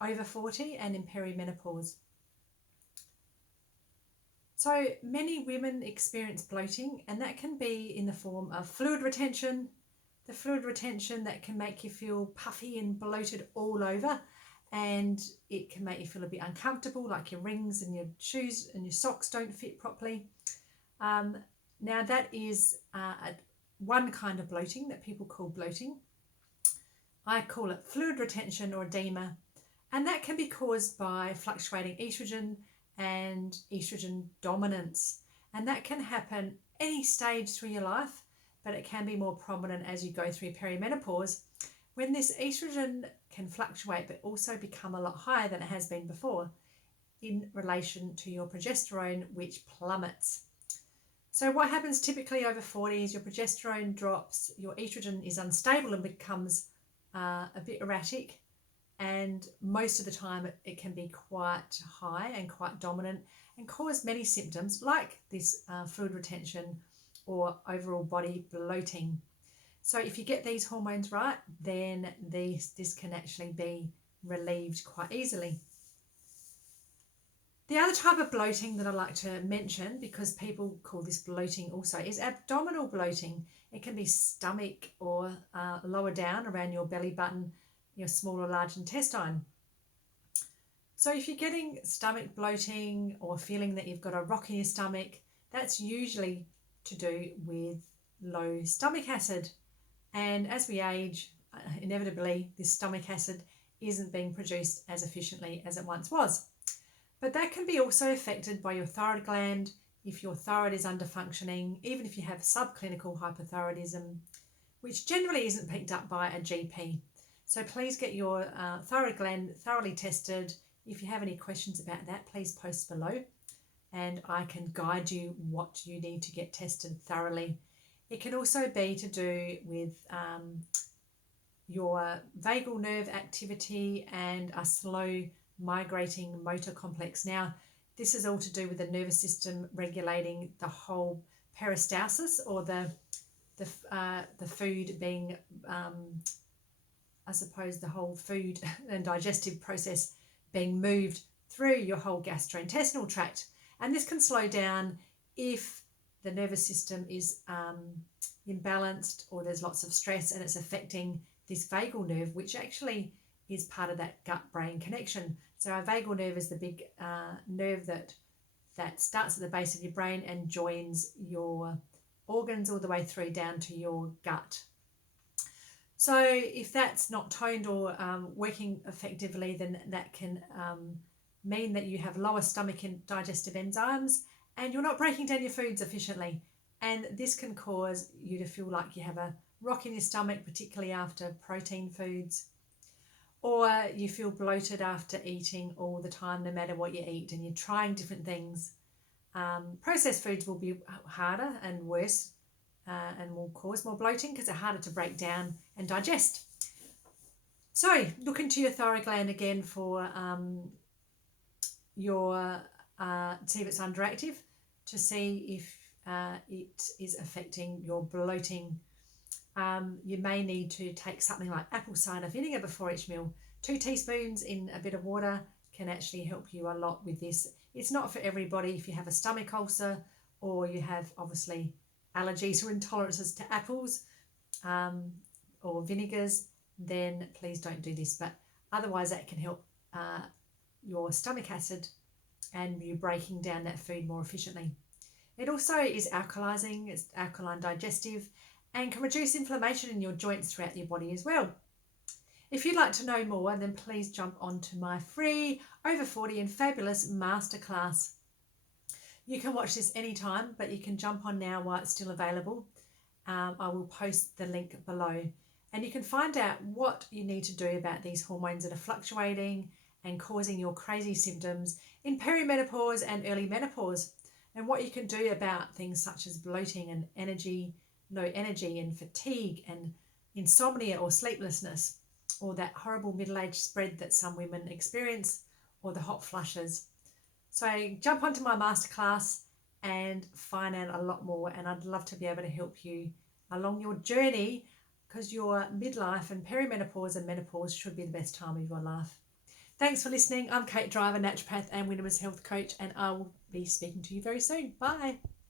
over 40 and in perimenopause. So many women experience bloating, and that can be in the form of fluid retention, the fluid retention that can make you feel puffy and bloated all over, and it can make you feel a bit uncomfortable, like your rings and your shoes and your socks don't fit properly. Now that is one kind of bloating that people call bloating. I call it fluid retention or edema, and that can be caused by fluctuating estrogen and estrogen dominance, and that can happen any stage through your life, but it can be more prominent as you go through perimenopause, when this estrogen can fluctuate but also become a lot higher than it has been before in relation to your progesterone, which plummets. So what happens typically over 40 is your progesterone drops, your estrogen is unstable and becomes a bit erratic, and most of the time it can be quite high and quite dominant and cause many symptoms like this fluid retention or overall body bloating. So if you get these hormones right, then this can actually be relieved quite easily. The other type of bloating that I like to mention, because people call this bloating also, is abdominal bloating. It can be stomach or lower down around your belly button, your small or large intestine. So if you're getting stomach bloating or feeling that you've got a rock in your stomach, that's usually to do with low stomach acid. And as we age, inevitably this stomach acid isn't being produced as efficiently as it once was. But that can be also affected by your thyroid gland, if your thyroid is underfunctioning, even if you have subclinical hypothyroidism, which generally isn't picked up by a GP. So please get your thyroid gland thoroughly tested. If you have any questions about that, please post below and I can guide you what you need to get tested thoroughly. It can also be to do with your vagal nerve activity and a slow migrating motor complex. Now, this is all to do with the nervous system regulating the whole peristalsis, or the food being, I suppose, the whole food and digestive process being moved through your whole gastrointestinal tract. And this can slow down if the nervous system is imbalanced or there's lots of stress and it's affecting this vagal nerve, which actually is part of that gut-brain connection. So our vagal nerve is the big nerve that starts at the base of your brain and joins your organs all the way through down to your gut. So if that's not toned or working effectively, then that can mean that you have lower stomach and digestive enzymes and you're not breaking down your foods efficiently. And this can cause you to feel like you have a rock in your stomach, particularly after protein foods, or you feel bloated after eating all the time, no matter what you eat, and you're trying different things. Processed foods will be harder and worse and will cause more bloating because they're harder to break down and digest. So look into your thyroid gland again for your see if it's underactive, to see if it is affecting your bloating. You may need to take something like apple cider vinegar before each meal. 2 teaspoons in a bit of water can actually help you a lot with this. It's not for everybody. If you have a stomach ulcer or you have obviously allergies or intolerances to apples or vinegars, then please don't do this. But otherwise that can help your stomach acid and you breaking down that food more efficiently. It also is alkalizing, it's alkaline digestive, and can reduce inflammation in your joints throughout your body as well. If you'd like to know more, then please jump onto my free Over 40 and Fabulous Masterclass. You can watch this anytime, but you can jump on now while it's still available. I will post the link below. And you can find out what you need to do about these hormones that are fluctuating and causing your crazy symptoms in perimenopause and early menopause, and what you can do about things such as bloating and low energy and fatigue and insomnia or sleeplessness, or that horrible middle-age spread that some women experience, or the hot flushes. So jump onto my masterclass and find out a lot more, and I'd love to be able to help you along your journey, because your midlife and perimenopause and menopause should be the best time of your life. Thanks for listening. I'm Kate Driver, naturopath and women's health coach, and I will be speaking to you very soon. Bye.